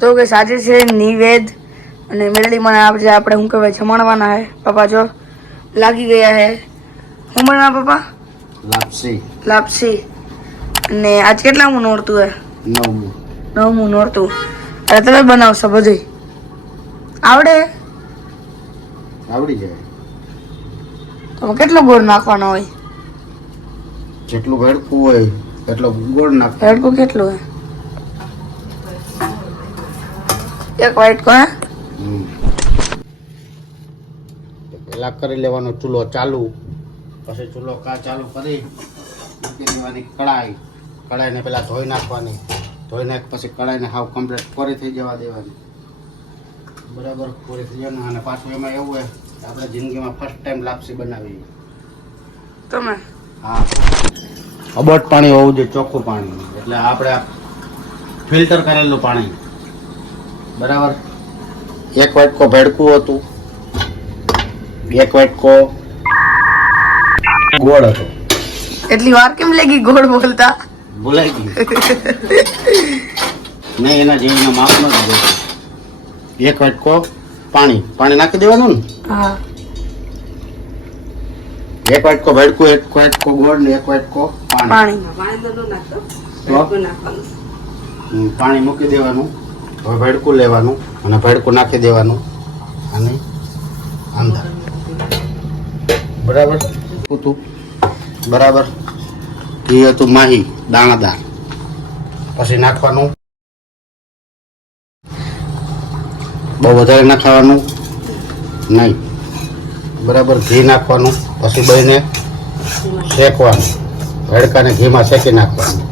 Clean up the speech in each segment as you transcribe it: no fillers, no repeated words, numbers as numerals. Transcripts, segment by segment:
તો કે સાજે છે નિવેદ અને મેળવીમાં આજે આપણે શું કહેવાય જમાડવાના હે પપ્પા જો લાગી ગયા હે શું બનાવવા પપ્પા લાપસી અને આજ કેટલામું નોરતું હે નવમું નોરતું અરે તમે બનાવશો બધું આવડી જાય તો કેટલો ગોળ નાખવાનો હોય જેટલું ભેડકું હોય એટલો ગોળ નાખ ભેડકું કેટલું હોય એક વાઈટ કો પેલા કરી લેવાનો ચૂલો ચાલુ પછી ચૂલો ચાલુ કરી મૂકી દેવાની કડાઈને પેલા ધોઈ નાખવાની ધોઈ નાખ પછી કડાઈને હાવ કમ્પ્લીટ પૂરી થઈ જવા દેવાની બરાબર પૂરી થઈ જવાનું અને પાછું એમાં એવું હોય આપણે જિંદગીમાં ફર્સ્ટ ટાઈમ લાપસી બનાવી તમે હા અબોટ પાણી હોવું જોઈએ ચોખ્ખું પાણી એટલે આપણે ફિલ્ટર કરેલું પાણી બરાબર એક વાટકો ભેડકું હતું એક વાટકો ગોળ હતો એટલી વાર કેમ લાગી ગોળ બોલતા ભૂલાઈ ગયું નહીં એના જેવીના માપમાં જ જોતું એક વાટકો પાણી નાખી દેવાનું ને હા એક વાટકો ભેડકું એક વાટકો ગોળ ને એક વાટકો પાણી પાણી મૂકી દેવાનું હવે ભેડકું લેવાનું અને ભેડકું નાખી દેવાનું અને અંદર બરાબર હતું બરાબર ઘી હતું માહી દાણાદાર પછી નાખવાનું બહુ વધારે નાખવાનું નહીં બરાબર ઘી નાખવાનું પછી બહીને શેકવાનું ભેડકાને ઘીમાં શેકી નાખવાનું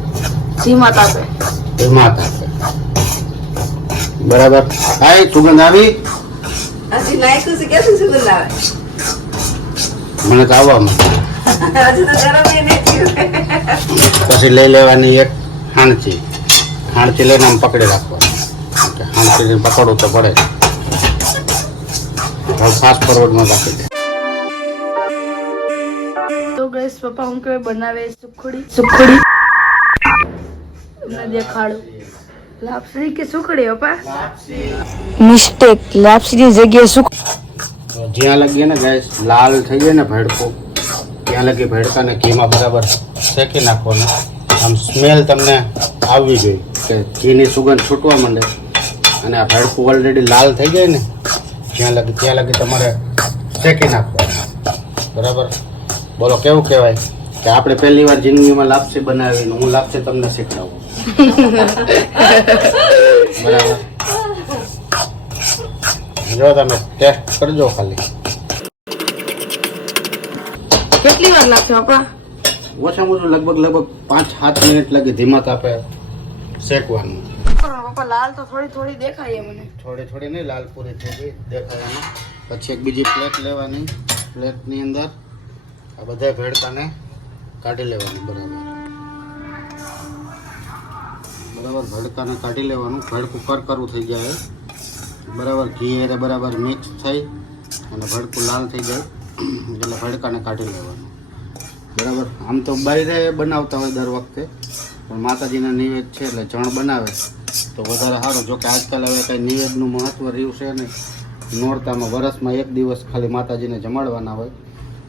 ધીમા તાપે બરાબર હાય સુગંધ આવી મને તો આવવામાં પછી લઈ લેવાની એક હાણથી લઈને આમ પકડી રાખવાની હાણથી પકડવું તો પડે ફાસ્ટ ફોરવર્ડમાં રાખી દે તો ગઈસ પપ્પા હું કે બનાવે સુખડી દેખાડું લાપસી કે સુખડી પપ્પા મિસ્ટેક લાપસી ની જગ્યાએ જ્યાં લગીએ ને ગેસ લાલ થઈ જાય ને ભેડકો ત્યાં લગી ભેડકાને ઘીમાં બરાબર શેકી નાખવાનું આમ સ્મેલ તમને આવવી જોઈએ કે ઘીની સુગંધ છૂટવા માંડે અને આ ભેડકું ઓલરેડી લાલ થઈ જાય ને ત્યાં લગી તમારે શેકી નાખવાનું બરાબર બોલો કેવું કહેવાય કે આપણે પહેલી વાર જિંદગીમાં લાપસી બનાવીને હું લાપસી તમને શીખડાવું બરાબર જો તમે ટેસ્ટ કરજો ખાલી કેટલી વાર લાગશે પપ્પા ઓછામાં ઓછું લગભગ 5-7 મિનિટ લગી ધીમા તાપે શેકવાનું પપ્પા લાલ તો થોડી દેખાય મને થોડી નહીં લાલ પૂરી થઈ ગઈ દેખાય એમાં પછી એક બીજી પ્લેટ લેવાની પ્લેટની અંદર આ બધા ભેડકાને કાઢી લેવાનું બરાબર ભેડકાને કાઢી લેવાનું ભેડકું કરકરું થઈ જાય બરાબર ઘી એ બરાબર મિક્સ થઈ અને ભેડકું લાલ થઈ જાય એટલે ભેડકાને કાઢી લેવાનું બરાબર આમ તો બહાર બનાવતા હોય દર વખતે પણ માતાજીના નિવેદ છે એટલે જણ બનાવે તો વધારે સારું જોકે આજકાલ હવે કંઈ નિવેદનું મહત્વ રહ્યું છે નહીં નોરતામાં વરસમાં એક દિવસ ખાલી માતાજીને જમાડવાના હોય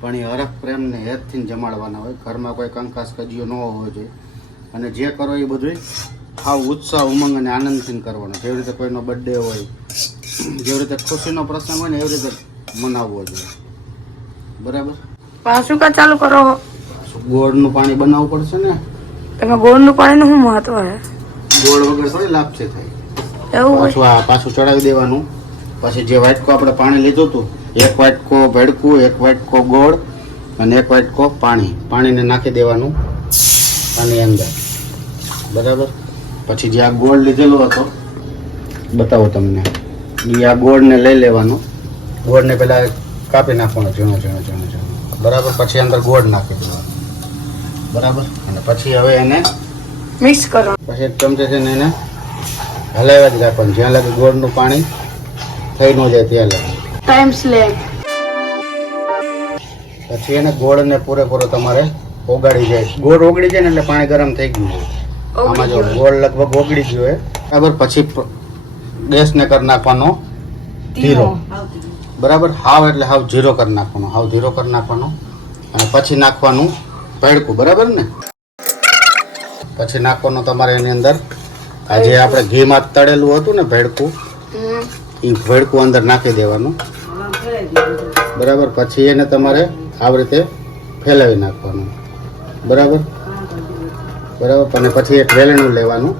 પણ એ હરખ પ્રેમને હેતથી જમાડવાના હોય ઘરમાં કોઈ કંકાસ કજીઓ ન હોવો જોઈએ અને જે કરો એ બધું હાવ ઉત્સાહ ઉમંગ અને આનંદથી કરવાનો જેવી રીતે કોઈનો બર્થડે હોય જેવી રીતે ખુશીનો પ્રસંગ હોય ને એવી રીતે મનાવવો જોઈએ બરાબર પાછું કા ચાલુ કરો ગોળનું પાણી બનાવવું પડશે ને એમાં ગોળનું પાણીનું શું મહત્વ છે ગોળ વગર થોડી લાપસી થાય એવું પાછું ચડાવી દેવાનું પછી જે વાટકો આપણે પાણી લીધું હતું એક વાટકો ભેડકું એક વાટકો ગોળ અને એક વાટકો પાણીને નાખી દેવાનું આની અંદર બરાબર પછી જે આ ગોળ લીધેલો હતો બતાવો તમને એ આ ગોળને લઈ લેવાનો ગોળને પહેલાં કાપી નાખવાનો ઝીણો બરાબર પછી અંદર ગોળ નાખી દેવાનો બરાબર અને પછી હવે એને મિક્સ કરો પછી એક ચમચે એને હલાવ્યા જ રાખવાનું જ્યાં લગી ગોળનું પાણી થઈ ન જાય ત્યાં લગી ટાઈમ સ્લેબ પછી એને ગોળને પૂરેપૂરો તમારે ઓગાળી જાય ગોળ ઓગળી જાય ને એટલે પાણી ગરમ થઈ ગયું આમાં જો ગોળ લગભગ ઓગળી ગયો હોય બરાબર પછી ગેસને કરી નાખવાનો ધીરો. બરાબર, હાવ એટલે હાવ જીરો કરી નાખવાનો, હાવ ધીરો કરી નાખવાનો. અને પછી નાખવાનું ભેડકું. બરાબર ને, પછી નાખવાનું તમારે એની અંદર આજે આપણે ઘીમાં તળેલું હતું ને ભેડકું, એ ભેડકું અંદર નાખી દેવાનું. બરાબર, પછી એને તમારે આવી રીતે ફેલાવી નાખવાનું. બરાબર બરાબર, અને પછી એક વેલણું લેવાનું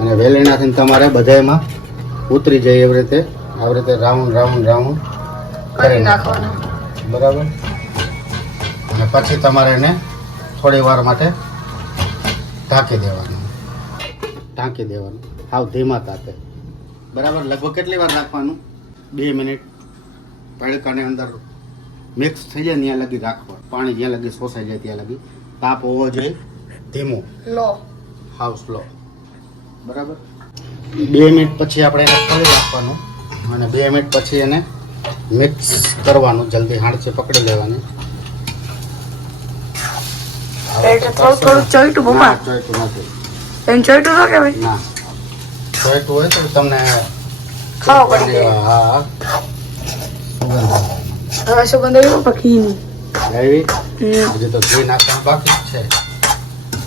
અને વેલણાથી તમારે બધામાં ઉતરી જાય એવી રીતે આવી રીતે રાઉન્ડ રાઉન્ડ રાઉન્ડ કરી નાખવાનું. બરાબર, અને પછી તમારે એને થોડી વાર માટે ઢાંકી દેવાનું. ઢાંકી દેવાનું હાવ ધીમા તાપે. બરાબર, લગભગ કેટલી વાર નાખવાનું? 2 મિનિટ. ભેડકાને અંદર મિક્સ થઈ જાય ત્યાં લગી રાખવા. પાણી જ્યાં લગી શોષાઈ જાય ત્યાં લગી. તાપ હોવો જોઈએ ધીમો, લો, હાવ સ્લો. બરાબર, 2 મિનિટ પછી આપણે એને ખોલી રાખવાનું અને 2 મિનિટ પછી એને મિક્સ કરવાનું. જલ્દી હાંડથી પકડી લેવાની. એટલે થોડું ચોઈટું પપ્પા. ચોઈટું નથી. એને ચોઈટું ન કહેવાય. ના, ચોઈટું હોય તો તમને ખાવા પડી જાય. હા, હવે સુગંધ આવી પપ્પા ઘીની. આવી હજી તો ઘી નાખવાનું બાકી જ છે.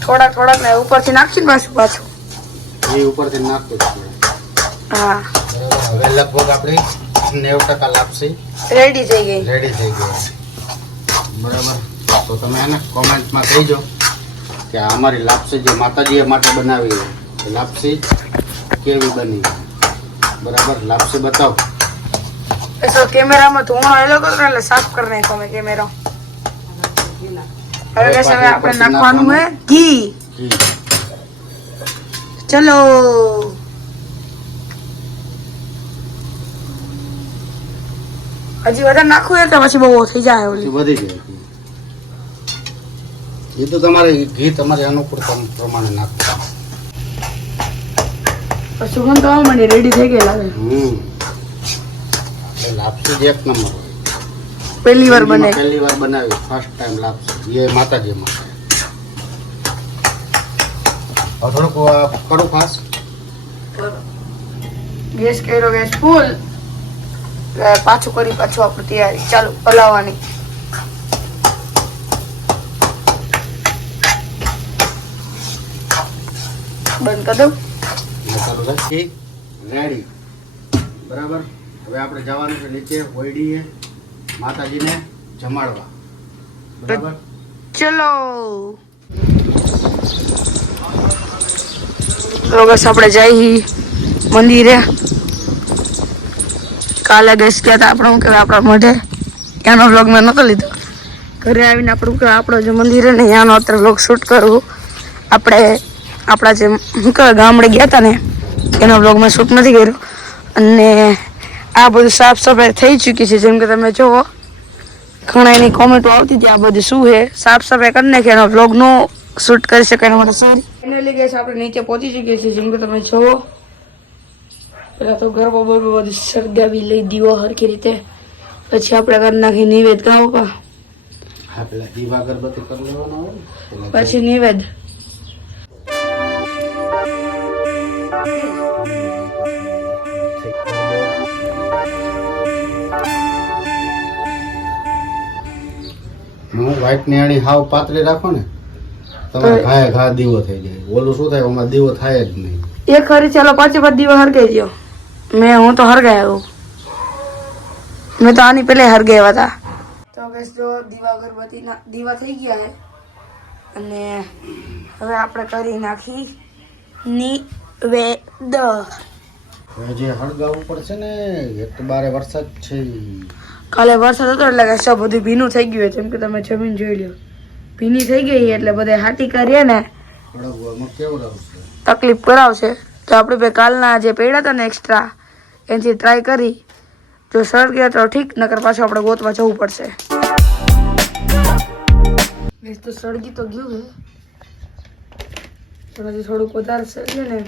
થોડાક ને ઉપરથી નાખીને પાછું. ઘી ઉપરથી નાખવું જ પડે. હા, બરાબર, હવે લગભગ આપણી 90% લાપસી રેડી થઈ ગઈ. રેડી થઈ ગઈ. બરાબર, તો તમે એને કોમેન્ટમાં કહીજો કે અમારી લાપસી જે માતાજી માટે બનાવી એ લાપસી કેવી બની. બરાબર, લાપસી બતાવો. ऐसा कैमराમાં ધોણો આવેલો કરો એટલે સાફ કરી નાખો મેં કેમેરો. હવે guys હવે આપણે નાખવાનું હે ઘી. ઘી. ચલો, હજી વધારે નાખવું હે કે પછી બહુ થઈ જાય? પછી વધી જાય ઘી. એ તો તમારે ઘી તમારે અનુકૂળતા પ્રમાણે નાખવાનું. સુગંધ તો આવવા માંડી, રેડી થઈ ગઈ લાગે. લાપસી જ એક નંબર હોય. પહેલી વાર બને. પહેલી વાર બનાવી, ફર્સ્ટ ટાઈમ લાપસી. એ માતાજી માટે. હવે થોડુંક કરું ખાસ. ગેસ કર્યો, ગેસ ફૂલ. પાછું આપણે તૈયારી ચાલુ હલાવવાની. બંધ કરી દઉં. ચાલુ રાખી. રેડી. બરાબર, હવે આપણે જવાનું છે નીચે હોયડીએ માતાજીને જમાડવા. બરાબર, ચલો. તો બસ આપણે જઈ મંદિરે. કાલે ગેસ ગયા હતા આપણે, શું કહેવાય, આપણા મોઢે ત્યાંનો વ્લોગ મેં નહોતો લીધો. ઘરે આવીને આપણો જે મંદિર ને ત્યાંનો અત્યારે વ્લોગ શૂટ કરવું. આપણે આપણા જે શું કહેવાય ગામડે ગયા હતા ને એનો વ્લોગ મેં શૂટ નથી કર્યો. અને આ બધું સાફ સફાઈ થઈ ચૂકી છે. જેમ કે તમે જુઓ, ઘણા એની કોમેન્ટો આવતી હતી આ બધું શું છે, સાફ સફાઈ કરી નાખી એનો વ્લોગ નો શૂટ કરી શકાય એના માટે સારી. ફાઇનલી ગેસ આપણે નીચે પહોંચી ચૂકીએ છીએ. જેમ કે તમે જુઓ, પેલા તો ગરબો બરબો બધું સળગાવી લઈ દીવો હરખી રીતે. પછી આપણે કરી નાખી નિવેદ ગાવ પા. હા, પેલા દીવા અગરબત્તી કરી લેવાનો હોય ને. પછી નિવેદ. વ્હાઈટ નિયાણી હાવ પાતળી રાખો ને, તમારે ઘાય ઘા દીવો થઈ જાય. ઓલું શું થાય, આમાં દીવો થાય જ નહીં. એક ખરી ચાલો 5 દીવા હરગાઈ દો. હું તો હરગાયો. મેં તો આની પહેલા હરગાવ્યા હતા. તો બસ જો દીવા અગરબત્તીના દીવા થઈ ગયા છે. અને હવે આપણે કરી નાખી નિવેદ. હવે જે હળગાવવું પડશે ને, એક તો બારે વરસાદ છે. કાલે વરસાદ હતો એટલે કે સબ બધું ભીનું થઈ ગયું. જેમ કે તમે જમીન જોઈ લો, ભીની થઈ ગઈ એટલે બધા હાટી કરીએ ને હળગવામાં કેવું આવશે, તકલીફ કરાવશે. તો આપણે ભાઈ કાલના જે પડ્યા હતા ને એક્સ્ટ્રા, એનાથી ટ્રાય કરી. જો સળગે તો ઠીક, નકર પાછું આપણે ગોતવા જવું પડશે. તો સળગી તો ગયું છે, પણ હજી થોડુંક વધારે સળગે ને